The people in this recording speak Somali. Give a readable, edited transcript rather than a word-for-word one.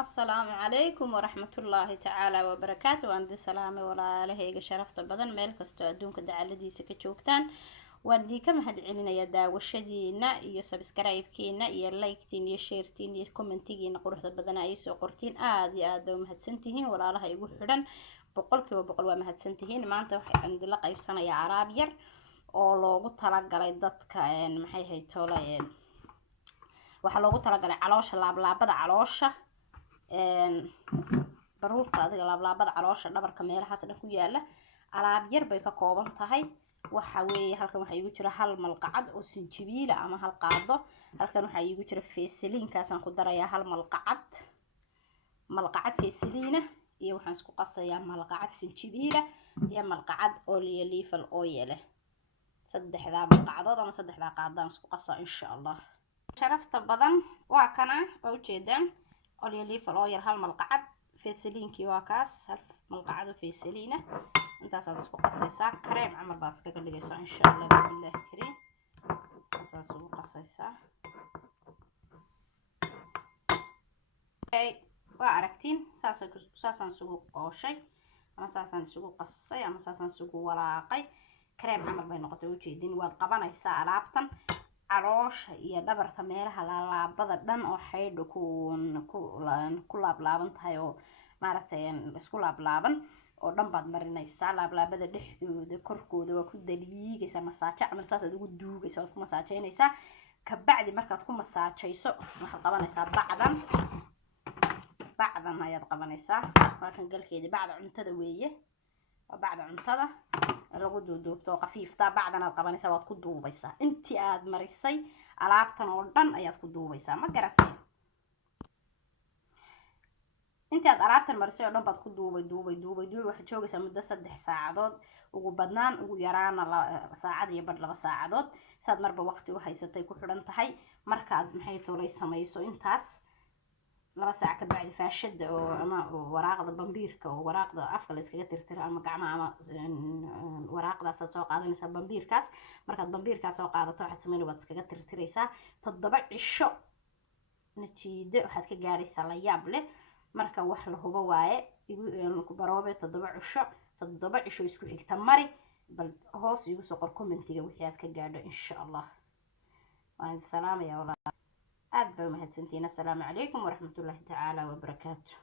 السلام عليكم ورحمة الله تعالى وبركاته. وعندي سلامة ولا لهيك شرفت بدن ميل كستو أدونك دعالديسا كجوكتان وعندي كم هاد علينا يدا وشدينا iyo subscribe-kiina iyo like-tiin iyo share-tiin iyo comment-kiina quruxda badan ay soo qortiin aad iyo aad u mahadsantihiin walaalaha igu xidhan boqolkiiba boqol waa mahadsantihiin. maanta waxaan idin la qaybsanayaa alaab yar oo loogu talagalay dadka maxay haytoolayeen waxa loogu talagalay caloosha laablaabada caloosha baruurta adiga laablaabada caloosha dhabarka meelahaas dhan ku yaala alaab yar bay ka kooban tahay. waxa weeye halkan waxa igu jira hal malqacad oo sinjibiil ama hal qaado. halkan waxa igu jira feesaliinkaas aan ku darayaa hal malqacad feesaliina iyo waxaan isku qasayaa malqacad sinjibiil iyo malqacad olive oil saddexda malqacadood ama saddexda qaadaan isku qasaa insha Allah. sharafta badan waa kana oo jeedaan olive oil hal malqacad feesaliinkii waa kaas hal malqacad feesaliina intaas aad isku qasaysaa kareem camal baad iskaga dhigaysaa insha Allah billahi kareem intaas ugu qasaysaa. waa aragtiin saasaan isugu qooshay ama saasaan isugu qasay ama saasaan isugu walaaqay kareem camal bay noqotay u jeedin. waad qabanaysaa alaabtan caloosha iyo dhabarka meelaha laablaabada dhan oo xaydho ku laablaaban tahay oo maaragtay isku laablaaban oo dhan baad marinaysaa. laablaabada dhexdooda korkooda waa ku daliigaysaa masaajo camal saas aad ugu duugaysaa oo ku masaajeynaysaa. ka bacdi markaad ku masaajayso waxaad qabanaysaa bacdan ayaad qabanaysaa. waa kan galkeeda bacda cuntada weeye waa bacda cuntada lagu duuduubto qafiifta bacdan aad qabanaysaa waad ku duubaysaa intii aad marisay alaabtan oo dhan ayaad ku duubaysaa ma garatay. intii aad alaabtan marisay oo dhan baad ku duubay waxaad joogaysaa muddo 3 saacadood ugu badnaan ugu yaraana saacad iyo badh 2 saacadood saad marba waqti u haysatay ku xidhan tahay. markaad maxay toolay samayso intaas 2 saac ka bacdi faashada oo ama waraaqda bambiirka oo waraaqda afka la iskaga tirtiro ama gacmaha ama waraaqdaas aad soo qaadanaysaa bambiirkaas. markaad bambiirkaas soo qaadato waxaad sameynaysaa waad iskaga tirtiraysaa 7 cisho natiijo waxaad ka gaaraysaa la yaab leh. marka wax la hubo waaye igu baroobe 7 cisho isku xigta mari bal hoos igu soo qor commentiga wixii aad ka gaadho insha Allah. waan salaam ya walaal aad baa mahadsantiin. assalaamu calaykum waraxmatullaahi tacaala wabarakaatuh.